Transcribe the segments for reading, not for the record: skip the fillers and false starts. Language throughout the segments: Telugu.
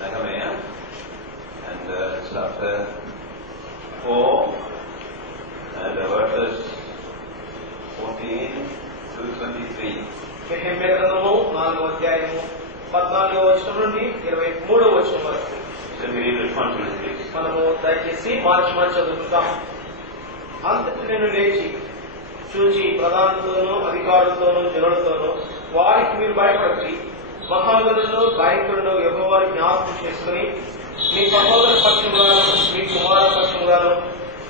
Nehemiah, and chapter 4 and verses 14 to 23. Nehemiah గ్రంథము 4వ అధ్యాయము 14వ వచనం నుండి 23వ వచనం వరకు. So we read it continuously, please. మనము దయచేసి మార్చి చదువుకుందాం. అంతటి నేను లేచి చూచి ప్రధానులతోనూ అధికారులతోనూ జనులతోనూ వారికి మీరు భయపడి మహాగణులను భయంకరులను యెహోవాను జ్ఞాపకం చేసుకుని మీ సహోదర పక్షముగాను మీ కుమారుల పక్షముగాను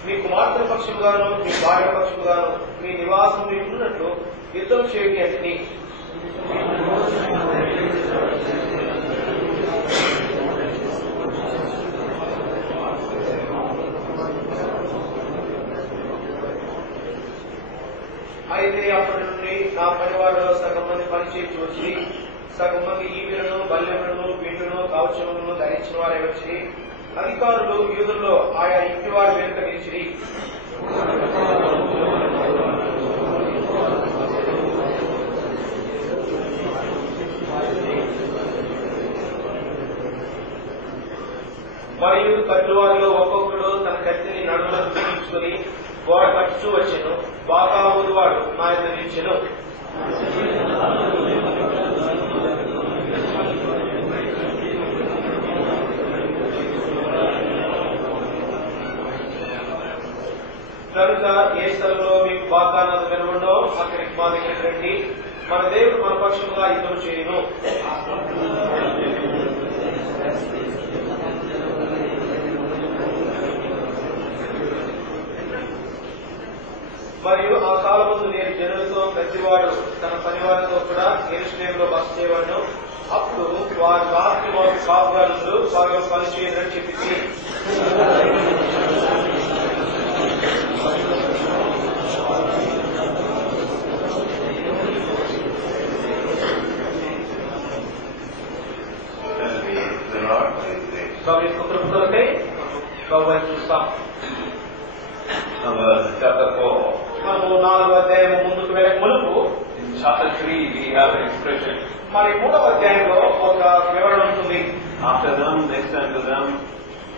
మీ కుమార్తెల పక్షముగాను మీ భార్య పక్షముగాను మీ నివాసం మీకున్నట్లు యుద్ధం చేయండి అంటే అయితే అప్పటి నుండి నా పనివారిలో సగం మంది పనిచేసి వచ్చి సగం మంది ఈవెలను బల్లెములను పిండును కవచములను ధరించిన వారే వచ్చి అధికారులు యూదుల్లో ఆయా ఇంటి వారి వెనుక నిలిచి మరియు కట్టువారిలో ఒక్కొక్కడు తన కత్తిని నడుములకు చూపించుకుని గోడ కట్టుచూ వచ్చెను. బాగా ఊరువాడు నా యొక్క నిలిచెను. కనుక ఏ స్థలంలో మీకు బాగా నది వినబడో అక్కడికి మా దగ్గరికి రండి, మన దేవుడు మన పక్షంగా యుద్ధం చేయను. మరియు ఆ కాలమందు నేను జనులతో ప్రతివాడు తన పనివారితో కూడా యెరూషలేములో బస చేయవలను. అప్పుడు వారు రాత్రి మాకు కాపుగాళ్ళు పగలు పనిచేయదని చెప్పింది. చూస్తాం. Chapter 4. మనము 4వ అధ్యాయం ముందుకు వెళ్ళక మునుపు In chapter 3 we have an expression. మరి 3వ అధ్యాయంలో ఒక వివరణ ఉంటుంది. After them, next unto them,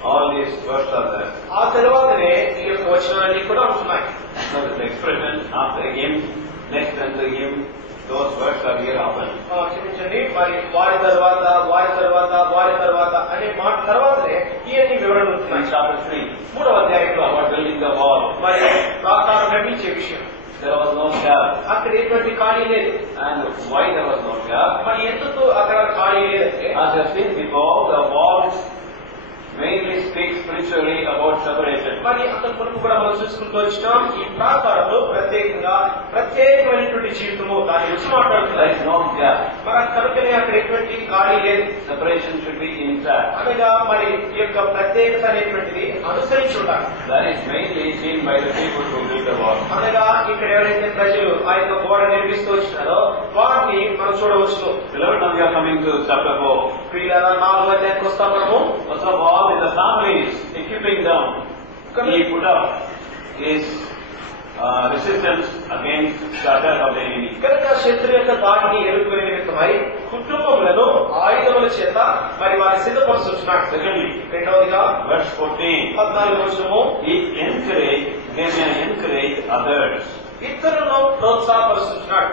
all these words are there. ఆ తర్వాతనే ఈ యొక్క వచనాలన్నీ కూడా ఉంటున్నాయి. So this expression, after him, next unto him, those words are here often. క్షమించండి, మరి వారి తర్వాత వారి తర్వాత వారి తర్వాత అనే మాట తర్వాతనే ఇవన్నీ వివరణ In ఉంటున్నాయి. chapter 3, 3వ అధ్యాయంలో about building the wall, మరి ప్రాకారం నిర్మించే విషయం, there was no gap. అక్కడ ఎటువంటి ఖాళీ లేదు. And why there was no gap? మరి ఎందుకు అక్కడ ఖాళీ లేదంటే, As I have seen before, the walls mainly speak spiritually about separation. మరి అంతకు మునుపు కూడా మనం చూసుకుంటూ వచ్చినాం, ఈ ప్రాకారంలో ప్రత్యేకమైనటువంటి జీవితము దాని రుచి మాట్లాడుతున్నాయి. There is no gap. మరి కనుకనే అక్కడ ఎటువంటి ఖాళీ లేదు. Separation should be intact. అనగా మరి ఈ యొక్క ప్రత్యేకత అనేటువంటిది అనుసరించి ఉండాలి. That is mainly seen by the people who build the wall. అనగా ఇక్కడ ఎవరైతే ప్రజలు ఆ యొక్క గోడ నిర్మిస్తూ వచ్చినారో వారిని మనం చూడవచ్చు. Beloved, now we are coming to chapter 4. ప్రియులారా, 4వ అధ్యాయానికి వస్తాం మనము. First of all, in the families, equipping them, he put up his resistance against the attack of the enemy. కనుక శత్రు యొక్క దాడిని ఎదుర్కొనే నిమిత్తమై కుటుంబములను ఆయుధముల చేత మరి వారి సిద్ధపరుస్తున్నాడు. Secondly, రెండవదిగా verse 14, 14వ వచనము, they may encourage others ఇతరులను ప్రోత్సాహపరుస్తున్నాడు.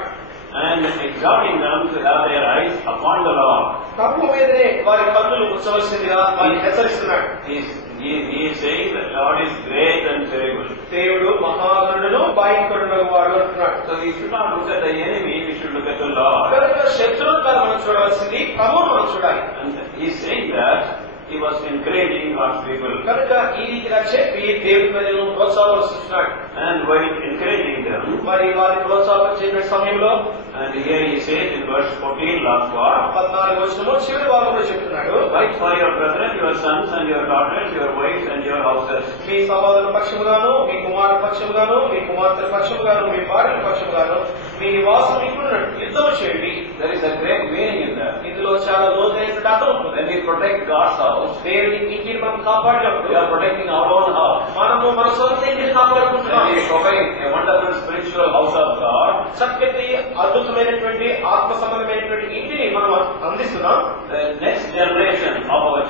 and exhorting them to have their eyes upon the Lord. ప్రభు మీదనే వారి కన్నులు ఉంచవలసిందిగా వారిని హెచ్చరిస్తున్నాడు. He is saying that God is great and terrible. దేవుడు మహాగణుడును భయంకరుడు వాడు అంటున్నాడు. So we should not look at the enemy, we should look at the Lord. కనుక శత్రువును మనం చూడవలసింది, ప్రభువును మనం చూడాలి. And he is saying that he was encouraging God's people. కనుక ఈ రీతిగా చెప్పి దేవుడి ప్రజలను ప్రోత్సాహపరుస్తున్నాడు. And while encouraging them, మరి వారిని ప్రోత్సాహపరిచే సమయంలో, and here he says in verse 14, last part, 14వ వచనము చివరి భాగంలో చెప్తున్నాడు, fight for your brethren, your sons and your daughters, your wives and your houses. మీ సహోదరుల పక్షముగాను, మీ కుమారుల పక్షముగాను, మీ కుమార్తెల పక్షముగాను, మీ భార్యల పక్షముగాను, మీ నివాసం మీకున్నట్టు యుద్ధం చేయండి. There is a great meaning in that. ఇందులో చాలా లోతైన అర్థం ఉంటుంది. When we protect God's house, దేవుని ఇంటిని మనం కాపాడినప్పుడు we are protecting our own house. మనము మన సొంత ఇంటిని కాపాడుకుంటున్నాం. When we provide a wonderful spiritual house of God, చక్కటి అద్భుతమైనటువంటి ఆత్మ సంబంధమైనటువంటి ఇంటిని మనం అందిస్తున్నాం. the next generation of our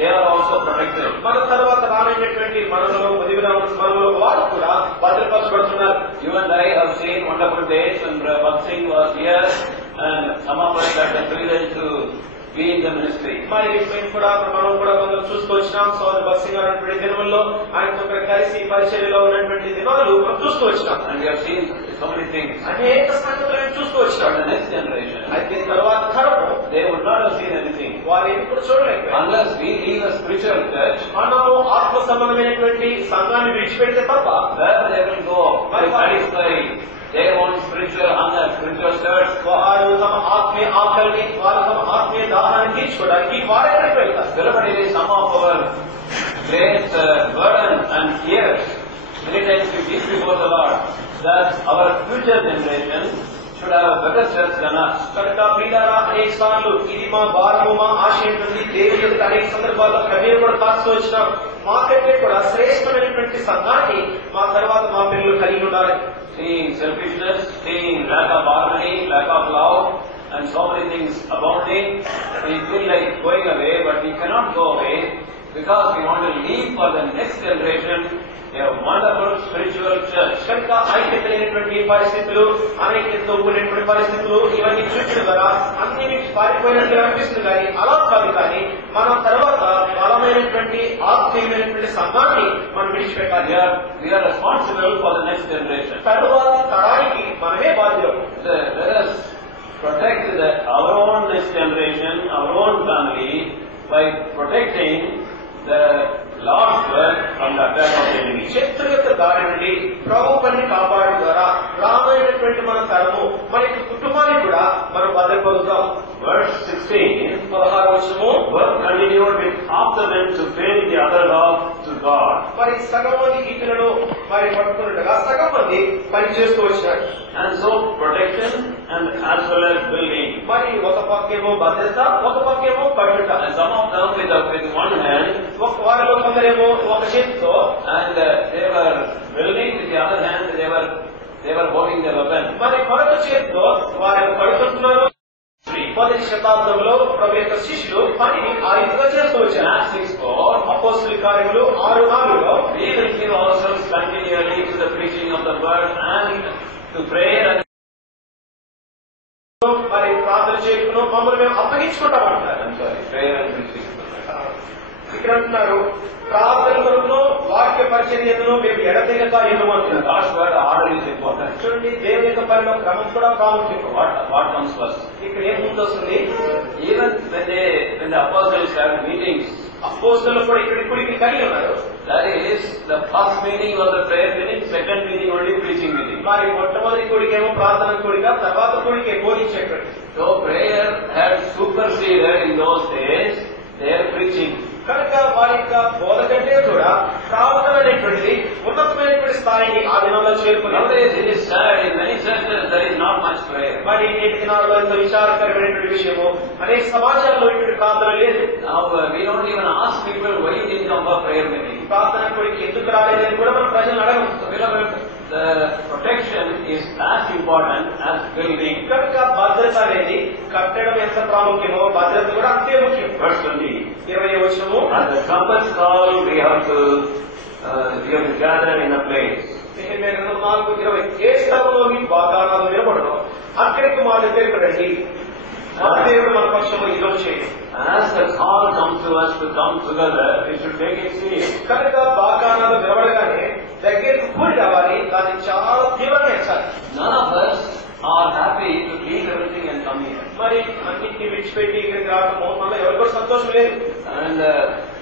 they are also protected. మన తర్వాత రానైనటువంటి మనలో మనలో వారు కూడా భద్రపరచబడుతున్నారు. You and I have seen wonderful days when Bhagat Singh was here, and some of us had the privilege to be in the ministry. మరి మనం కూడా కొంచెం చూస్తూ వచ్చినాం. సోదరు భగత్ సింగ్ అనేటువంటి దినముల్లో ఆయనతో కలిసి పరిచర్యలో ఉన్నటువంటి దినాలు మనం చూస్తూ వచ్చినాం. And we have seen so many things. అనేక సంగతులను చూస్తూ వచ్చినాం. The next generation, అయితే తర్వాత తరము they would not have seen anything వారు ఎప్పుడు చూడలేకపోయారు. unless we leave a spiritual church. మనము ఆత్మ సంబంధమైనటువంటి సంఘాన్ని విడిచిపెడితే తప్ప Where they will go to satisfy their own spiritual hunger, spiritual thirst. వారు తమ ఆత్మీయ ఆకలిని, వారు తమ ఆత్మీయ దాహాన్ని తీర్చుకోవడానికి వారు ఎక్కడికి వెళ్తారు. Deliberately, some of our great burden and fears, many times we keep before the Lord that our future generation should have a better church than us. కనుక ప్రియులారా, అనేక సార్లు ఇది మా భారము, మా ఆశ ఏంటంటే దేవుని యొక్క అనేక సందర్భాల్లో మేము కూడా కాస్తూ వచ్చినాం. మాకంటే కూడా శ్రేష్టమైనటువంటి సంఘాన్ని మా తర్వాత మా పిల్లలు కలిగి ఉండాలి. Seeing selfishness, seeing lack of harmony, lack of love, and so many things abounding, we feel like going away, but we cannot go away because we want to leave for the next generation a wonderful spiritual church. కనుక ఐక్యత లేనటువంటి పరిస్థితులు, అనేకతో కూడినటువంటి పరిస్థితులు ఇవన్నీ చూసిన ద్వారా అన్ని పారిపోయినట్టుగా అనిపిస్తుంది. కానీ అలా కాదు. కానీ మనం తర్వాత బలమైనటువంటి ఆత్మీయమైనటువంటి సంఘాన్ని మనం విడిచిపెట్టాలి. We are responsible for the next generation. తరువాత తరానికి మనమే బాధ్యులం. Let us protect our own next generation, our own family, by protecting the Lord's work from the attack of the enemy. శత్రు యొక్క దారి నుండి ప్రభు పని కాపాడు ద్వారా రాబోయేటువంటి మన తరము, మన యొక్క కుటుంబాన్ని కూడా మనం భద్రపరుద్దాం. Verse 16, 16వ వచనము, work continued with half the men to bring the other half to God. మరి సగం మంది ఈకలను మరి పట్టుకున్నట్టుగా సగం మంది పని చేస్తూ వచ్చినారు. And so protection and as well as building. మరి ఒక పక్కేమో భద్రత, ఒక పక్కేమో కట్టుట. And some of them with one hand, వారిలో కొందరేమో ఒక చేతితో, and they were building, with the other hand they were holding the weapon. మరి మరొక చేతితో వారు కడుతున్నారు. మొదటి శతాబ్దంలో ప్రభు యొక్క శిష్యులు పనిని ఆ రీతిగా చేస్తూ వచ్చారు. అపోస్తలుల కార్యములు 6:4లో We will give ourselves continually to the preaching of the word and to prayer and మరి ప్రార్థన చేయకును మమ్మల్ని మేము అప్పగించుకుంటామంటారు. prayer and preaching. ఇక్కడ అంటున్నారు ప్రార్థన కొరకును వాక్య పరిచర్యను మేము ఎడతెగక ఇవ్వమంటున్నారు. God's word order is important. చూడండి, దేవుని యొక్క పరిణామ క్రమం కూడా ప్రాముఖ్యం. What comes first? ఇక్కడ ఏం ముందు వస్తుంది? Even when the apostles had meetings, అపోస్తలులు కూడా ఇక్కడికి కలిగి ఉన్నారు. that is, the first meeting was the prayer meeting, second meeting only preaching meeting. మరి మొట్టమొదటి కూడికేమో ప్రార్థన కూడిక, తర్వాత కూడికే బోధించేటువంటి. So prayer had superseded in those days their preaching. కనుక వారి యొక్క బోధ కంటే కూడా ప్రార్థన అనేటువంటిది ఉన్నతమైనటువంటి స్థాయిని ఆ దినంలో చేరుకున్నారు. Nowadays it is sad, in many churches there is not much prayer. మరి నేటి దినాల్లో ఎంతో విచారకరమైనటువంటి విషయము, అనేక సమాజాల్లో ఇటువంటి ప్రార్థన లేదు. Now we don't even ask people why you didn't come for prayer meeting. ప్రార్థన కూడికి ఎందుకు రాలేదని కూడా మనం ప్రజలను అడగం. The protection is as important as building. కనుక భద్రత అనేది కట్టడం ఎంత ప్రాముఖ్యమో భద్రత కూడా అంతే ముఖ్యం. Verse 20. 20వ వచనము, At the trumpet's call we have to gather in a place. 4:20 ఏ స్థలంలో మీ వాగ్దానాలు నిలబడడం అక్కడికి మా దగ్గరికి రండి, మన దేవుడు మన పక్షము యుద్ధం చేయండి. As the call comes to us to come together, we should take it serious. కనుక వాగ్దానాలు నిలబడగానే దగ్గరికి కూడి రావాలి, దాన్ని చాలా తీవ్రంగా ఎంచాలి. None of us are happy to leave everything and come here. మరి అన్నింటినీ విడిచిపెట్టి ఇక్కడికి రావడము మనలో ఎవరికి కూడా సంతోషం లేదు. And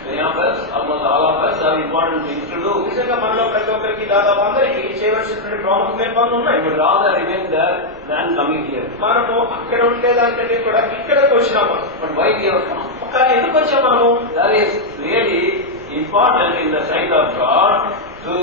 many of us, almost all of us, have important things to do. నిజంగా మనలో ప్రతి ఒక్కరికి దాదాపు అందరికీ చేయవలసినటువంటి ప్రాముఖ్యమైన పనులు ఉన్నాయి. We would rather remain there than coming here. మనము అక్కడ ఉండే దానికంటే కూడా ఇక్కడికి వచ్చినాము. But why we have come? కానీ ఎందుకు వచ్చాము మనము? That is really important in the sight of God to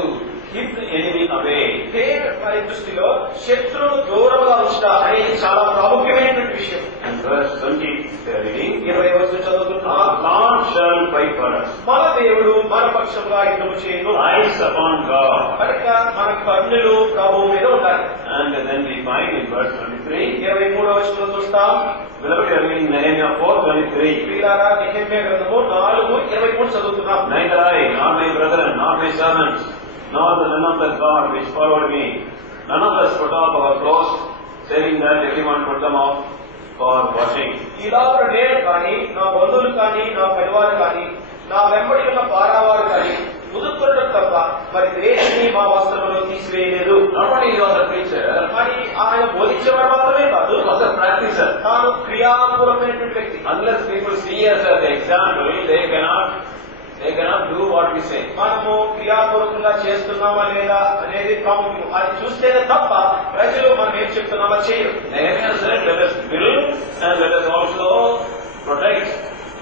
keep the enemy away. దేవుని దృష్టిలో శత్రువును దూరంగా ఉంచుట అనేది చాలా ప్రాముఖ్యమైనటువంటి విషయం. And verse 20, 20వ వచనం చదువుకుంటున్నాం. God shall fight for us. మన దేవుడు మన పక్షంగా యుద్ధము చేయను. Eyes upon God. కనుక మన కన్నులు ప్రభువు మీద ఉండాలి. And then we find in verse 23, 23వ వచనంలో చూస్తాం, Beloved, we are reading Nehemiah 4:23. ప్రియులారా, నెహెమ్యా గ్రంథము 4:23 చదువుతున్నాం. Neither I, nor my brethren, nor my servants, nor the none of the God which followed me, none of us put off our clothes, saying that everyone put them off for washing. ఇలాగ నేను కానీ, నా బంధువులు కానీ, నా పనివారు కానీ, నా వెంబడి ఉన్న పారావారు కానీ ముదుకొనడం తప్ప మరి దేనిని మా వస్త్రములో తీసివేయలేదు. Not only he was a preacher, కానీ ఆయన బోధించేవాడు మాత్రమే కాదు, he was a practicer. తాను క్రియాపూర్వకమైనటువంటి వ్యక్తి. Unless people see us as an example, they cannot do what we say. మనము క్రియాపూర్వకంగా చేస్తున్నామా లేదా అనేది ప్రాముఖ్యం. అది చూస్తేనే తప్ప ప్రజలు మనం ఏం చెప్తున్నామా చేయరు. Nehemiah said, let us build and let us also protect.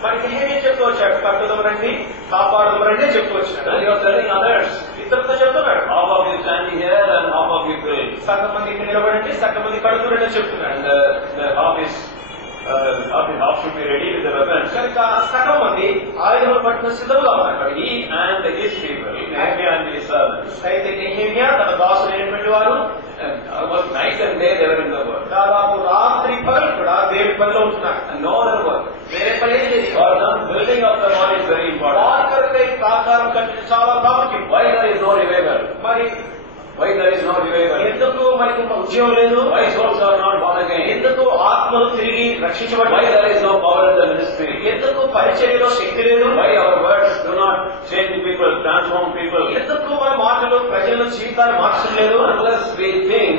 మరి నెహెమ్యా చెప్తూ వచ్చాడు, కట్టుదం రండి, కాపాడడం రండి చెప్తూ వచ్చాడు. And he was telling others, ఇతరులతో చెప్తున్నాడు, half of you standing here and half of you build. సగం మంది ఇక్కడ నిలబడండి, సగం మంది కడుతురండి అని చెప్తున్నాడు. And the half should be ready with the weapons. కనుక సగం మంది ఆయుధాలు పట్టిన సిద్ధంగా ఉన్నారు. But he and his people, Nehemiah and his servants, అయితే నెహెమ్యా తన దాసులైనటువంటి వారు almost night and day they were in the work. దాదాపు రాత్రి పగలు కూడా దేవుడి పనిలో ఉంటున్నారు. And no other work. వేరే పని ఏది లేదు. For them, building of the wall is very important. వారి కొరకై ప్రాకారం కట్టడం చాలా ప్రాముఖ్యం. Why there is no revival? మరి Why there is no revival? ఎందుకు మనకి ఉద్యోగం లేదు? Why souls are not born again? ఎందుకు ఆత్మలు తిరిగి Why రక్షించబడ్డాయి? there is no power in the ministry? ఎందుకు పరిచర్యలో శక్తి లేదు? Why our words do not change people, transform people? ఎందుకు మన మాటలు ప్రజల జీవితాన్ని మార్చలేదు? Unless we think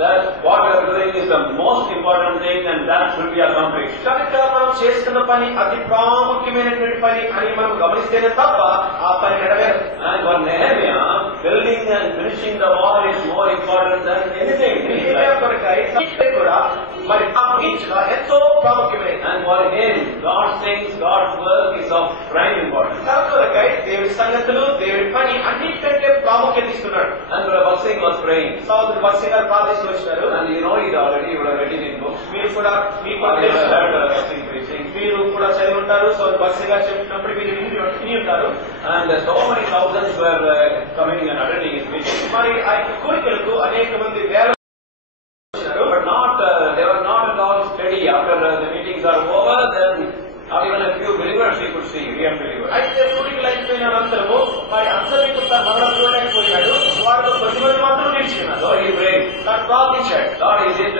that what we are doing is the most important thing and that should be accomplished. కనుక మనం చేస్తున్న పని అతి ప్రాముఖ్యమైనటువంటి పని అని మనం గమనిస్తేనే తప్ప ఆ పని నెరవేరదు. And for Nehemiah, building and finishing the wall is more important than anything. Nehemiah కొరకై సంస్థ కూడా మరి అప్పగించడం ఎంతో ప్రాముఖ్యమైనది. And for him, God's things, God's work is of prime importance. తన కొరకై దేవుడి సంగతులు, దేవుడి పని అన్నిటికంటే ప్రాముఖ్యత ఇస్తున్నాడు. And Brother Baksing was praying. సోదరుడు బస్సి గారు ప్రార్థిస్తూ వచ్చినారు. And you know it already, you would have read it in books. మీరు కూడా మీకు You have తెలుసు. heard Brother Baksing preaching. మీరు కూడా చదివి ఉంటారు. సోదరు బస్సి గారు చెప్పినప్పుడు మీరు విని ఉంటారు. And so many thousands were coming and attending his meeting. మరి ఆ యొక్క కోరికలకు అనేక మంది వేల వచ్చినారు. But they were not at all steady. After the meetings are over, then not even a few believers you could see, real believers. అయితే కోరికలు అయిపోయిన అనంతరము మరి అందరికీ మరణ చూడలేకపోయినాడు. వారిలో కొద్ది మంది మాత్రం నిలిచినారు. So he prayed, తను ప్రార్థించాడు. Lord, is it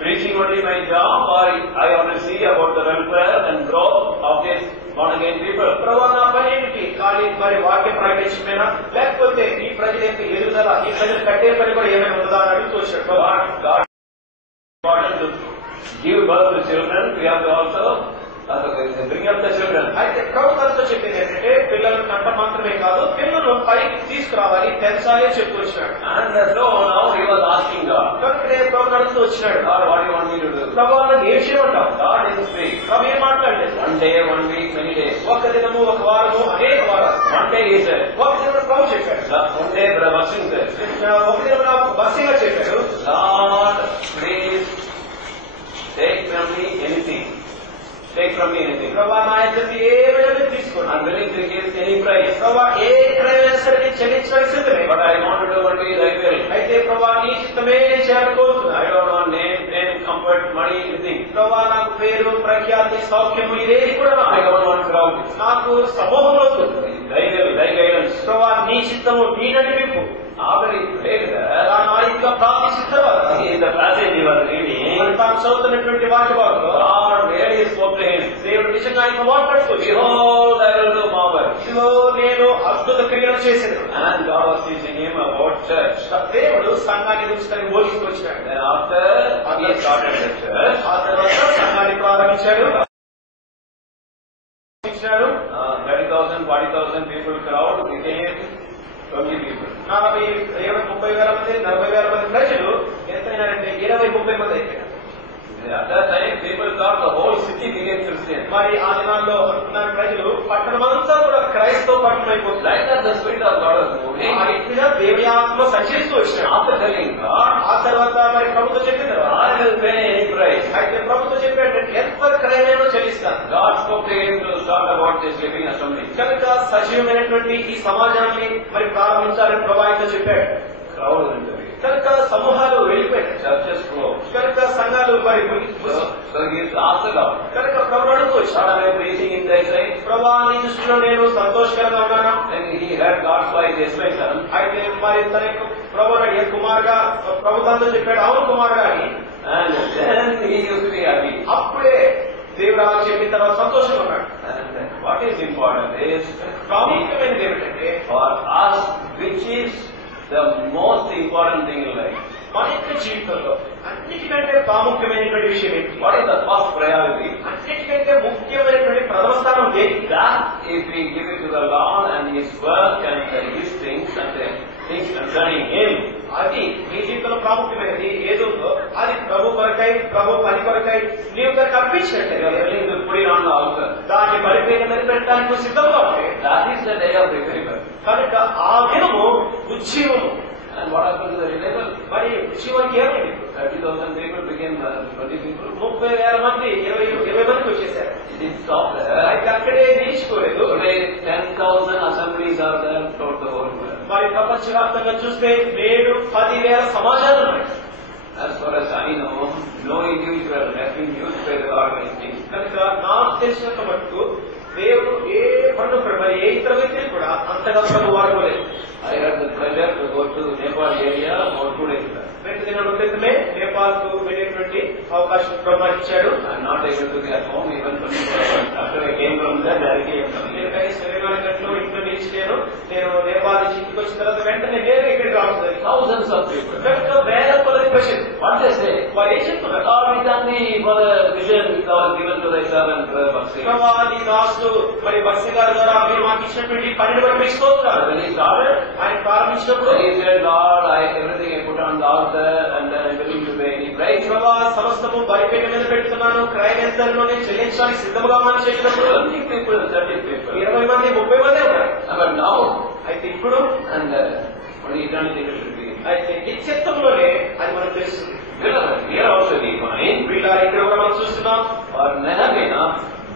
preaching only my job, or I want to see about the welfare and growth of these born again people? ప్రభువా, నా పని ఏమిటి? కానీ మరి వాక్యం ప్రకటించమేనా, లేకపోతే ఈ ప్రజల యొక్క ఎదుగుదల, ఈ ప్రజలు కట్టే పని కూడా ఏమైనా ఉందా అని అడుగుతూ వచ్చాడు. God important to give birth to children, we have to also bring up the children. అయితే ప్రభుత్వంతో చెప్పింది ఏంటంటే పిల్లలను కంట మాత్రమే కాదు, పిల్లలను పైకి తీసుకురావాలి, పెంచాలి అని చెప్తూ వచ్చినాడు. And so now he was asking God, కనుకనే ప్రభు అడుగుతూ వచ్చినాడు, Lord, what do you want me to do? ప్రభు నన్ను ఏం చేయమంటావు? God didn't speak. ప్రభు ఏం మాట్లాడలేదు. One day, 1 week, many days. ఒక దినము, ఒక వారము, అనేక వారాలు. One day he said, ఒక దినం ప్రభు చెప్పాడు. one day Brother Baksing said, ఒక దినం బస్సీగా చెప్పాడు, Lord, please take from me anything. Take from me anything. ప్రభా నా యొక్క ఏమైనా తీసుకోండి. I'm willing to give any price. ప్రభా ఏ క్రయమైనా సరే నేను చెల్లించడానికి సిద్ధమే. But I want to do only thy will. అయితే ప్రభా నీ చిత్తమే నేను చేయాలని కోరుతున్నా. I don't want name, comfort, money, anything. ప్రభా నాకు పేరు, ప్రఖ్యాతి, సౌఖ్యము ఇదేది కూడా I don't want crowd. నాకు సమూహంలో Thy will, thy guidance. ప్రభా నీ చిత్తము, నీ నడిపింపు. After he prayed that, నా యొక్క ప్రార్థించిన తర్వాత in the passage he was reading, తాను చదువుతున్నటువంటి వాక్య భాగంలో God really spoke to him. దేవుడు నిజంగా ఆయన మాట్లాడుతూ, Behold, I will do marvels. ఇదిగో నేను అద్భుత క్రియలు చేశాను. And God was teaching him about church. దేవుడు సంఘాన్ని గురించి తనకి బోధిస్తూ వచ్చినాడు. Then after he started the church, ఆ తర్వాత సంఘాన్ని ప్రారంభించాడు. 30,000, 40,000 people crowd became 20 people. 30,000 మంది, 40,000 మంది ప్రజలు ఎంతైనారంటే 20-30 మంది అయిపోయారు. At that time, people thought the whole city became Christian. మరి ఆ దినాల్లో అనుకున్న ప్రజలు పట్టణమంతా కూడా క్రైస్తవ పట్టణం అయిపోతుంది. Like that, the Spirit of God was moving. ఆ రీతిగా దేవుని ఆత్మ సంచరిస్తూ వచ్చినాడు. After telling God, ఆ తర్వాత మరి ప్రభుత్వం చెప్పిన తర్వాత I will pay any price. అయితే ప్రభుత్వం చెప్పాడు, ఎంత క్రయమేమో చెల్లిస్తాను. God spoke to him to start about this living assembly. కనుక సజీవమైనటువంటి ఈ సమాజాన్ని మరి ప్రారంభించాలని ప్రభావితం చెప్పాడు. Crowd was in the way. కనుక సమూహాలు వెళ్ళిపోయాయి, churches closed. కనుక సంఘాలు మరి So he asked the Lord, కనుక ప్రభు అడుగుతూ what వచ్చాడు, am I preaching in thy sight? ప్రభా నీ దృష్టిలో నేను సంతోషకరంగా ఉన్నానా? And he heard God's voice, yes my son. అయితే మరి తన యొక్క ప్రభు అడిగే కుమారుగా ప్రభు తండ్రి చెప్పాడు, అవును కుమారుగా అని. And then he used to be happy. అప్పుడే దేవుడు చెప్పిన తర్వాత సంతోషంగా ఉన్నాడు. And what is important is, ప్రాముఖ్యమైనది ఏమిటంటే for us, which is the most important thing in life? మన యొక్క జీవితంలో అన్నిటికంటే ప్రాముఖ్యమైనటువంటి విషయం ఏంటి? What is the first priority? అన్నిటికంటే ముఖ్యమైనటువంటి ప్రథమ స్థానం ఏంటి? That if we give it to the Lord and His work and His things and the things concerning Him, అది నీ జీవితంలో ప్రాముఖ్యమైనది ఏదుందో అది ప్రభు కొరకై, ప్రభు పని కొరకై నీవు కనుక you అర్పించినట్లయితే, are willing to put it on the altar. దాన్ని బలిపైన మీద పెట్టడానికి నువ్వు సిద్ధంగా ఉంటే, That is the day of revival. కనుక ఆ దినము ఉజ్జీవము. And what happened to the revival? మరి ఉజ్జీవానికి ఏమైంది? 30,000 people became 20 people. 30,000 మంది 20 మందికి వచ్చేసారు. It didn't stop there. అయితే అక్కడే నిలిచిపోలేదు. Today 10,000 assemblies are there throughout the whole world. మరి ప్రపంచవ్యాప్తంగా చూస్తే నేడు 10,000 సమాజాలు ఉన్నాయి. As far as I know, no individual has been used by the Lord in things. కనుక నాకు తెలిసినంత మటుకు దేవుడు ఏ పన్ను మరి ఏ ఇతర వ్యక్తిని కూడా అంతగా ప్రభు వాడుకోలేదు. I had the pleasure to go to Nepal area about 2 days back. 2 దినాల క్రితమే నేపాల్ కు వెళ్ళేటువంటి అవకాశం బ్రహ్మ ఇచ్చాడు. I am not able to be at home even 24 hours. After I came from there, directly I came నేను here. కనీసం 24 గంటలు ఇంట్లో నిలిచిలేను. నేను నేపాల్ నుంచి ఇంటికి వచ్చిన తర్వాత వెంటనే నేను ఇక్కడికి రావడం. Thousands of people. కనుక వేల కొలది ప్రశ్నలు. What they say? వారు ఏం చెప్తున్నారు? Lord, we thank thee for the vision which thou hast given to thy servant, Brother Bakshi. ప్రభా నీ దాసుడు మరి బస్సి గారి ద్వారా మీరు మాకు ఇచ్చినటువంటి పనిని బట్టి మీకు స్తోత్రాలు. When he started, ఆయన ప్రారంభించినప్పుడు he said, Lord, everything I put on the altar and then I'm willing to pay any price. ప్రభా సమస్తము బలిపీఠం మీద పెడుతున్నాను, క్రయ ఎంతలో నేను చెల్లించడానికి సిద్ధంగా ఉన్నాను చెప్పినప్పుడు 20 people, 30 people. 20 మంది 30 మంది ఉన్నారు. But now, అయితే ఇప్పుడు and only eternity will be. అయితే నిత్యత్వంలోనే అది మనకు తెలుస్తుంది. We are also divine. వీళ్ళ ఇక్కడ కూడా మనం చూస్తున్నాం. For Nehemiah,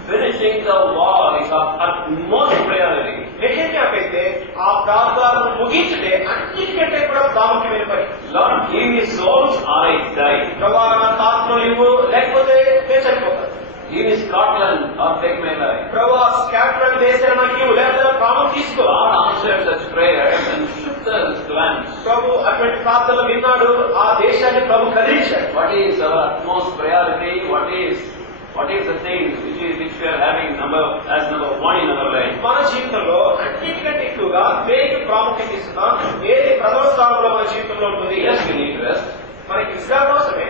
finishing the wall is of utmost priority. నెహెమ్యాకైతే ఆ ప్రార్థనను ముగించుటే అన్నిటికంటే కూడా ప్రాముఖ్యమైన పని. Lord, give me souls or I die. ప్రభా నాకు ఆత్మలు ఇవ్వు, లేకపోతే నేను చనిపోతాను. Give me Scotland or take my life. ప్రభా స్కాట్లాండ్ దేశాన్ని నాకు ఇవ్వు, లేకపోతే ప్రాణం తీసుకో. God answered such prayers and shook the lands. ప్రభు అటువంటి ప్రార్థనలు విన్నాడు, ఆ దేశాన్ని ప్రభు కదిలించాడు. What is our utmost priority? What is the thing which we are having as number one in our life? మన జీవితంలో అన్నిటికంటే ఎక్కువగా దేనికి ప్రాముఖ్యత ఇస్తున్నాం, ఏది ప్రథమ స్థానంలో మన జీవితంలో ఉంటుంది? Yes, we need rest. మనకి విశ్రాంతి అవసరమే.